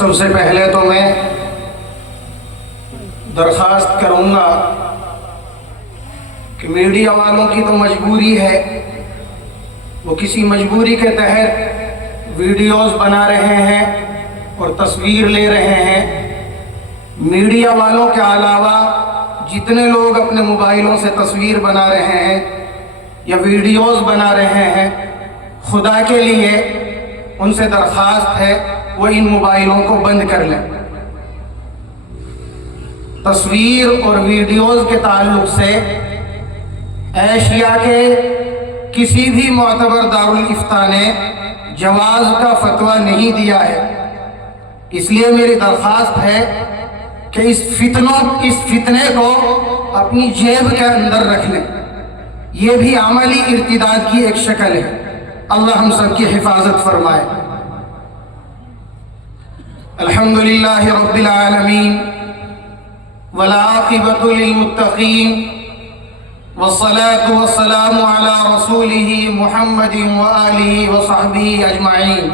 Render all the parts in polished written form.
سب سے پہلے تو میں درخواست کروں گا کہ میڈیا والوں کی تو مجبوری ہے، وہ کسی مجبوری کے تحت ویڈیوز بنا رہے ہیں اور تصویر لے رہے ہیں۔ میڈیا والوں کے علاوہ جتنے لوگ اپنے موبائلوں سے تصویر بنا رہے ہیں یا ویڈیوز بنا رہے ہیں، خدا کے لیے ان سے درخواست ہے وہ ان موبائلوں کو بند کر لیں۔ تصویر اور ویڈیوز کے تعلق سے ایشیا کے کسی بھی معتبر دارالافتاء نے جواز کا فتویٰ نہیں دیا ہے، اس لیے میری درخواست ہے کہ اس فتنے کو اپنی جیب کے اندر رکھ لیں۔ یہ بھی عملی ارتداد کی ایک شکل ہے۔ اللہ ہم سب کی حفاظت فرمائے۔ الحمدللہ رب العالمین والعاقبۃ للمتقین والصلاة والسلام على رسوله محمد وآلہ وصحبہ اجمعین۔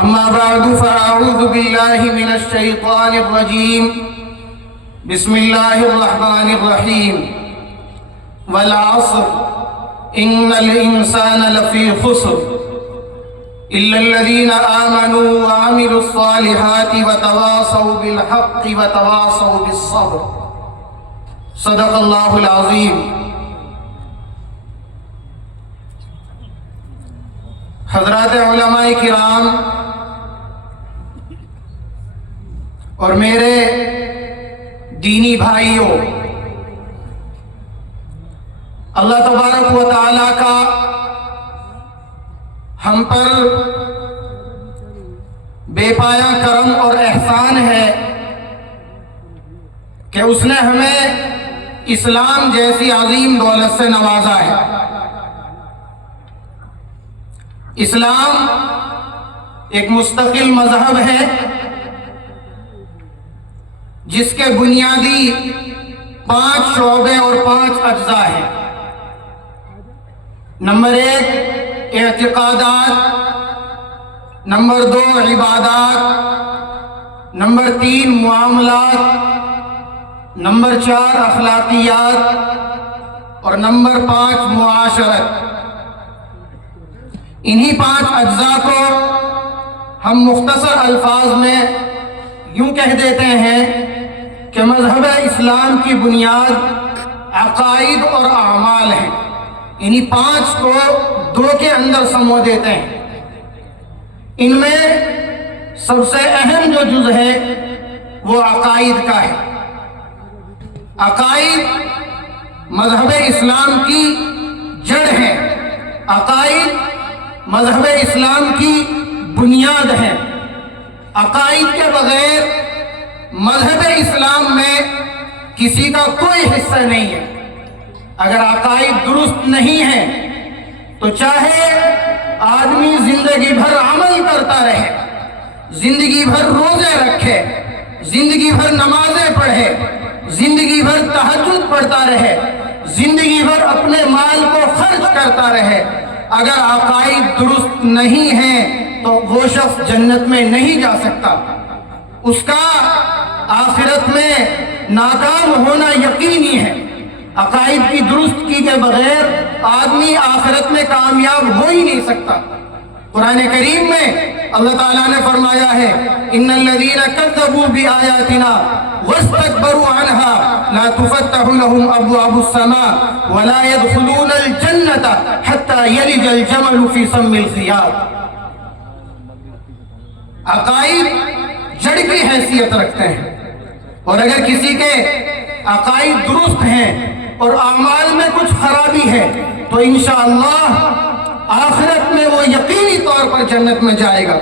اما بعد فاعوذ باللہ من الشیطان الرجیم، بسم اللہ الرحمن الرحیم۔ والعصر ان الانسان لفی خسر الا الذین آمنوا وعملوا الصالحات وتواصوا بالحق وتواصوا بالصبر۔ صدق اللہ العظیم۔ حضرات علماء کرام اور میرے دینی بھائیوں، اللہ تبارک و تعالیٰ کا ہم پر بے پایا کرم اور احسان ہے کہ اس نے ہمیں اسلام جیسی عظیم دولت سے نوازا ہے۔ اسلام ایک مستقل مذہب ہے جس کے بنیادی 5 شعبے اور 5 اجزاء ہیں۔ نمبر 1 اعتقادات، نمبر 2 عبادات، نمبر 3 معاملات، نمبر 4 اخلاقیات اور نمبر 5 معاشرت۔ انہی 5 اجزاء کو ہم مختصر الفاظ میں یوں کہہ دیتے ہیں کہ مذہب اسلام کی بنیاد عقائد اور اعمال ہیں۔ انہی 5 کو 2 کے اندر سمو دیتے ہیں۔ ان میں سب سے اہم جو جز ہے وہ عقائد کا ہے۔ عقائد مذہب اسلام کی جڑ ہے، عقائد مذہب اسلام کی بنیاد ہے۔ عقائد کے بغیر مذہب اسلام میں کسی کا کوئی حصہ نہیں ہے۔ اگر عقائد درست نہیں ہیں تو چاہے آدمی زندگی بھر عمل کرتا رہے، زندگی بھر روزے رکھے، زندگی بھر نمازیں پڑھے، زندگی بھر تہجد پڑھتا رہے، زندگی بھر اپنے مال کو خرچ کرتا رہے، اگر عقائد درست نہیں ہیں تو وہ شخص جنت میں نہیں جا سکتا۔ اس کا آخرت میں ناکام ہونا یقینی ہے۔ عقائد کی درستگی کے بغیر آدمی آخرت میں کامیاب ہو ہی نہیں سکتا۔ قرآن کریم میں اللہ تعالیٰ نے فرمایا ہے ان الذین کذبوا بآیاتنا واستکبروا عنها لا تفتح لهم ابواب السماء ولا يدخلون الجنة حتى يلج الجمل في سم الخياط۔ عقائد جڑ کی حیثیت رکھتے ہیں، اور اگر کسی کے عقائد درست ہیں اور اعمال میں کچھ خرابی ہے تو انشاءاللہ آخرت میں وہ یقینی طور پر جنت میں جائے گا۔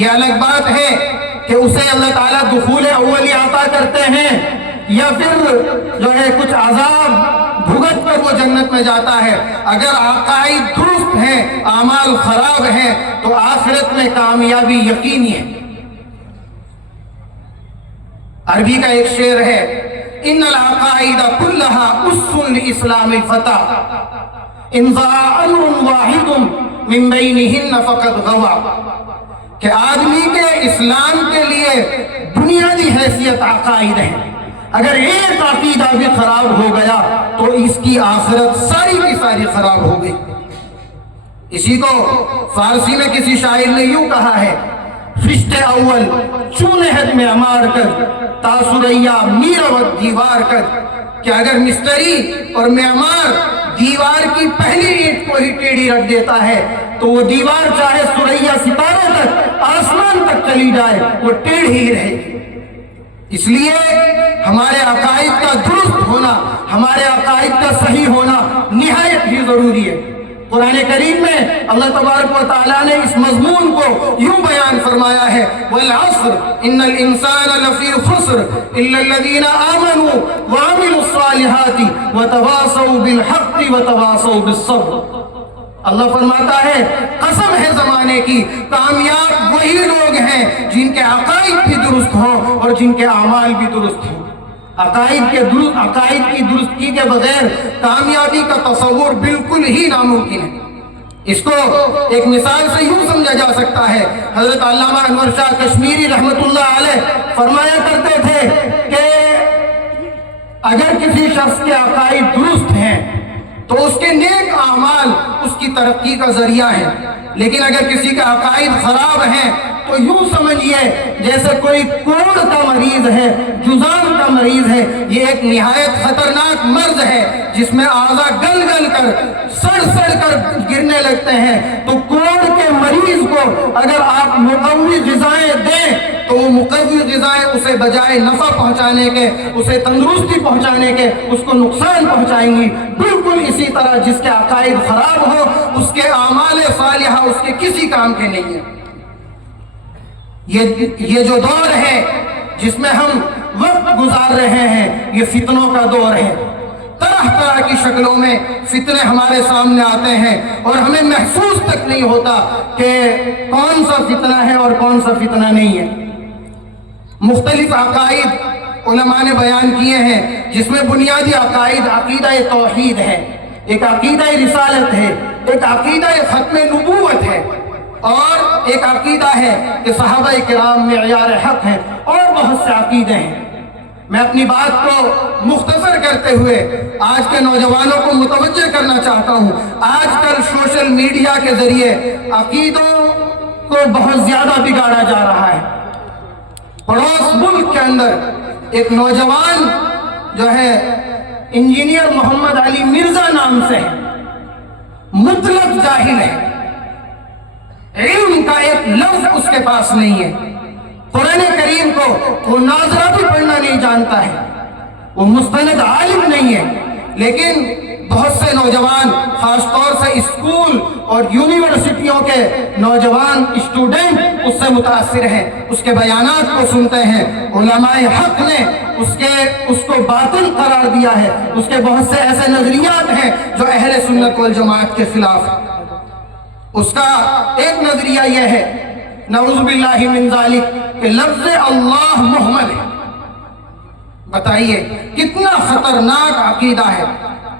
یہ الگ بات ہے کہ اسے اللہ تعالیٰ دخول اولی عطا کرتے ہیں یا پھر جو ہے کچھ عذاب بھگت کر وہ جنت میں جاتا ہے۔ اگر عقائد درست ہیں، اعمال خراب ہیں تو آخرت میں کامیابی یقینی ہے۔ عربی کا ایک شعر ہے ان العقائد كلها أس لإسلام الفتى ان ضاع امر واحد من بينهن فقد غوى۔ کہ آدمی کے اسلام کے لیے بنیادی حیثیت عقائد ہے. اگر ایک عقیدہ بھی خراب ہو گیا تو اس کی آخرت ساری کی ساری خراب ہو گئی. اسی کو فارسی میں کسی شاعر نے یوں کہا ہے: فشت اول چونہد میں امار کر تاثریا میروت دیوار کر. کہ اگر مستری اور معمار دیوار کی پہلی اینٹ کو ہی ٹیڑھی رکھ دیتا ہے تو وہ دیوار چاہے سریا ستاروں تک آسمان تک چلی جائے وہ ٹیڑھی ہی رہے گی. اس لیے ہمارے عقائد کا درست ہونا، ہمارے عقائد کا صحیح ہونا نہایت ہی ضروری ہے. قرآن کریم میں اللہ تبارک و تعالیٰ نے اس مضمون کو یوں بیان فرمایا ہے: والعصر ان الانسان لفی خسر الا الذین آمنوا وعملوا الصالحات وتواصوا بالحق وتواصوا بالصبر. اللہ فرماتا ہے قسم ہے زمانے کی، کامیاب وہی لوگ ہیں جن کے عقائد بھی درست ہوں اور جن کے اعمال بھی درست ہوں. عقائد کی درستگی کے بغیر کامیابی کا تصور بالکل ہی ناممکن ہے. اس کو ایک مثال سے یوں سمجھا جا سکتا ہے. حضرت علامہ انور شاہ کشمیری رحمۃ اللہ علیہ فرمایا کرتے تھے کہ اگر کسی شخص کے عقائد درست ہیں تو اس کے نیک اعمال اس کی ترقی کا ذریعہ ہے، لیکن اگر کسی کے عقائد خراب ہیں تو یوں سمجھیے جیسے کوئی کوڑ کا مریض ہے، جذام کا مریض ہے. یہ ایک نہایت خطرناک مرض ہے جس میں اعضاء گل گل کر سڑ سڑ کر گرنے لگتے ہیں. تو کوڑ کے مریض کو اگر آپ مقوی غذائیں دیں تو وہ مقوی غذائیں اسے بجائے نفع پہنچانے کے، اسے تندرستی پہنچانے کے، اس کو نقصان پہنچائیں گی. بالکل اسی طرح جس کے عقائد خراب ہو اس کے اعمال صالحہ اس کے کسی کام کے نہیں ہیں. یہ جو دور ہے جس میں ہم وقت گزار رہے ہیں یہ فتنوں کا دور ہے. طرح طرح کی شکلوں میں فتنے ہمارے سامنے آتے ہیں اور ہمیں محسوس تک نہیں ہوتا کہ کون سا فتنہ ہے اور کون سا فتنہ نہیں ہے. مختلف عقائد علماء نے بیان کیے ہیں جس میں بنیادی عقائد عقیدہ توحید ہے، ایک عقیدہ رسالت ہے، ایک عقیدہ ختم نبوت ہے، اور ایک عقیدہ ہے کہ صحابہ کرام معیار حق ہیں، اور بہت سے عقیدے ہیں. میں اپنی بات کو مختصر کرتے ہوئے آج کے نوجوانوں کو متوجہ کرنا چاہتا ہوں. آج کل سوشل میڈیا کے ذریعے عقیدوں کو بہت زیادہ بگاڑا جا رہا ہے. پڑوس ملک کے اندر ایک نوجوان جو ہے انجینئر محمد علی مرزا نام سے ہے، مطلق جاہل ہے، علم کا ایک لفظ اس کے پاس نہیں ہے. قرآن کریم کو وہ ناظرہ بھی پڑھنا نہیں جانتا ہے، وہ مستند عالم نہیں ہے. لیکن بہت سے نوجوان خاص طور سے اسکول اور یونیورسٹیوں کے نوجوان اسٹوڈنٹ اس سے متاثر ہیں، اس کے بیانات کو سنتے ہیں. علماء حق نے اس کو باطل قرار دیا ہے. اس کے بہت سے ایسے نظریات ہیں جو اہل سنت والجماعت کے خلاف ہیں. اس کا ایک نظریہ یہ ہے، نعوذ باللہ من ذالک، کہ لفظ اللہ محمل ہے. بتائیے کتنا خطرناک عقیدہ ہے.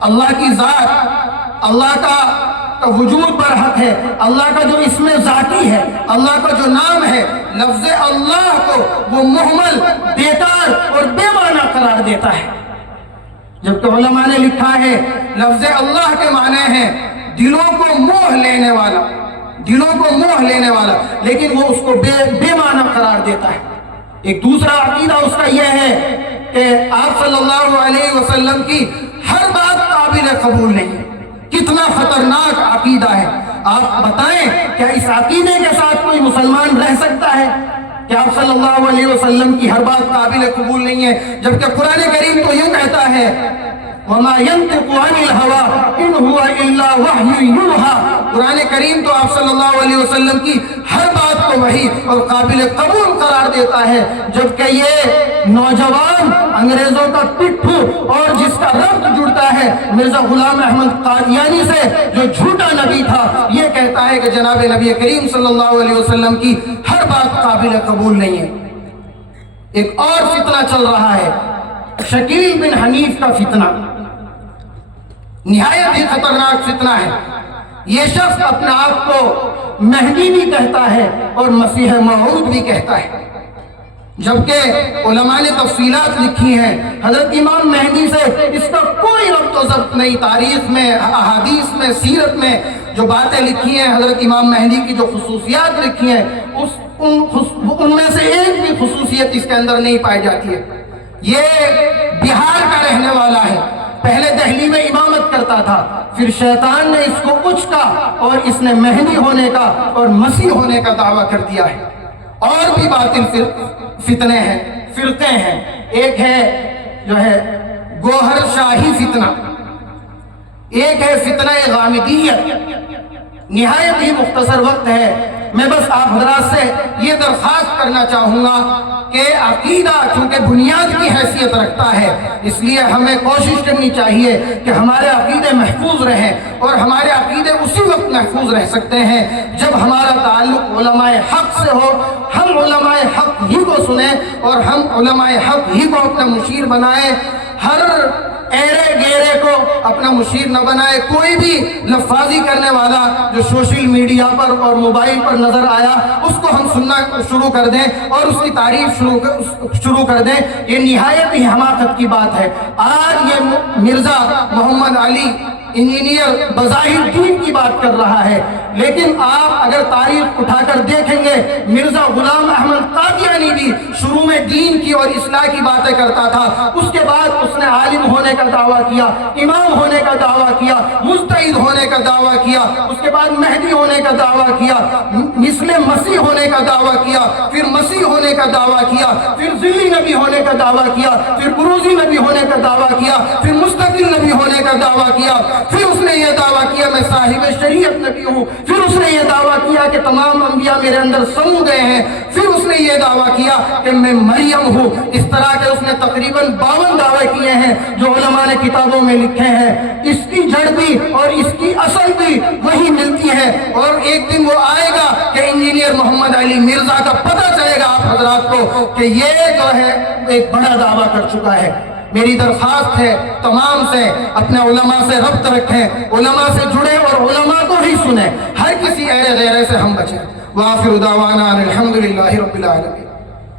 اللہ کی ذات، اللہ کا وجود پر حق ہے، اللہ کا جو اسم ذاتی ہے، اللہ کا جو نام ہے، لفظ اللہ کو وہ محمل، بیکار اور بے معنی قرار دیتا ہے. جبکہ علماء نے لکھا ہے لفظ اللہ کے معنی ہیں دلوں کو موہ لینے والا، دلوں کو موہ لینے والا، لیکن وہ اس کو بے معنی قرار دیتا ہے. ایک دوسرا عقیدہ اس کا یہ ہے کہ آپ صلی اللہ علیہ وسلم کی ہر بات قابل قبول نہیں ہے. کتنا خطرناک عقیدہ ہے. آپ بتائیں کیا اس عقیدے کے ساتھ کوئی مسلمان رہ سکتا ہے کہ آپ صلی اللہ علیہ وسلم کی ہر بات قابل قبول نہیں ہے؟ جبکہ قرآن کریم تو یوں کہتا ہے وَمَا يَنْتِقُ عَنِ الْهَوَىٰ إِنْ هُوَ إِلَّا وَحْيٌ يُوحَىٰ. قرآن کریم تو آپ صلی اللہ علیہ وسلم کی ہر بات کو وحی اور قابل قبول قرار دیتا ہے. جبکہ یہ نوجوان انگریزوں کا پٹھو اور جس کا ربط جڑتا ہے مرزا غلام احمد قادیانی سے جو جھوٹا نبی تھا، یہ کہتا ہے کہ جناب نبی کریم صلی اللہ علیہ وسلم کی ہر بات قابل قبول نہیں ہے. ایک اور فتنہ چل رہا ہے، شکیل بن حنیف کا فتنہ. نہایت ہی خطرناک فتنہ ہے. یہ شخص اپنے آپ کو مہدی بھی کہتا ہے اور مسیح موعود بھی کہتا ہے، جبکہ علماء نے تفصیلات لکھی ہیں حضرت امام مہدی سے اس کا کوئی ربط و ضبط نہیں۔ تاریخ میں، احادیث میں، سیرت میں جو باتیں لکھی ہیں حضرت امام مہدی کی، جو خصوصیات لکھی ہیں، ان میں سے ایک بھی خصوصیت اس کے اندر نہیں پائی جاتی ہے۔ یہ بہار کا رہنے والا ہے، پہلے دہلی میں امامت کرتا تھا، پھر شیطان نے اس کو اچکا اور اس نے مہدی ہونے کا اور مسیح ہونے کا دعویٰ کر دیا ہے۔ اور بھی باطل فتنے ہیں، فرقے ہیں۔ ایک ہے جو ہے گوہر شاہی فتنہ، ایک ہے فتنہ غامدیت۔ نہایت ہی مختصر وقت ہے، میں بس آپ حضرات سے یہ درخواست کرنا چاہوں گا کہ عقیدہ چونکہ بنیاد کی حیثیت رکھتا ہے، اس لیے ہمیں کوشش کرنی چاہیے کہ ہمارے عقیدے محفوظ رہیں، اور ہمارے عقیدے اسی وقت محفوظ رہ سکتے ہیں جب ہمارا تعلق علماء حق سے ہو، ہم علماء حق ہی کو سنیں اور ہم علماء حق ہی کو اپنا مشیر بنائیں، ہر ایرے گیرے کو اپنا مشیر نہ بنائے۔ کوئی بھی لفاظی کرنے والا جو سوشل میڈیا پر اور موبائل پر نظر آیا اس کو ہم سننا شروع کر دیں اور اس کی تعریف شروع کر دیں، یہ نہایت ہی حماقت کی بات ہے۔ آج یہ مرزا محمد علی انجینئر بظاہر دین کی بات کر رہا ہے، لیکن آپ اگر تاریخ اٹھا کر دیکھیں گے مرزا غلام احمد قادیانی بھی شروع میں دین کی اور اصلاح کی باتیں کرتا تھا، اس کے بعد اس نے عالم ہونے کا دعویٰ کیا، امام ہونے کا دعویٰ کیا، مجتہد ہونے کا دعویٰ کیا، اس کے بعد مہدی ہونے کا دعویٰ کیا، مثل مسیح ہونے کا دعویٰ کیا، پھر مسیح ہونے کا دعویٰ کیا، پھر ذلی نبی ہونے کا دعویٰ کیا، پھر بروزی نبی ہونے کا دعویٰ کیا، پھر مستقل نبی ہونے کا دعویٰ کیا، پھر اس نے یہ دعویٰ کیا میں صاحب شریعت نبی ہوں، پھر اس نے یہ دعویٰ کیا کہ تمام انبیاء میرے اندر سمو گئے ہیں، پھر اس نے یہ دعویٰ کیا کہ میں مریم ہوں۔ اس طرح کے اس نے تقریباً 52 دعوے کیے ہیں جو علماء نے کتابوں میں لکھے ہیں۔ اس کی جڑ بھی اور اس کی اصل بھی وہی ملتی ہے، اور ایک دن وہ آئے گا کہ انجینئر محمد علی مرزا کا پتہ چلے گا آپ حضرات کو کہ یہ جو ہے ایک بڑا دعویٰ کر چکا ہے۔ میری درخواست ہے تمام سے، اپنے علماء سے ربط رکھیں، علماء سے جڑیں اور علماء کو ہی سنیں، ہر کسی ایرے غیرے سے ہم بچیں۔ وآخر دعوانا الحمدللہ رب العالمین۔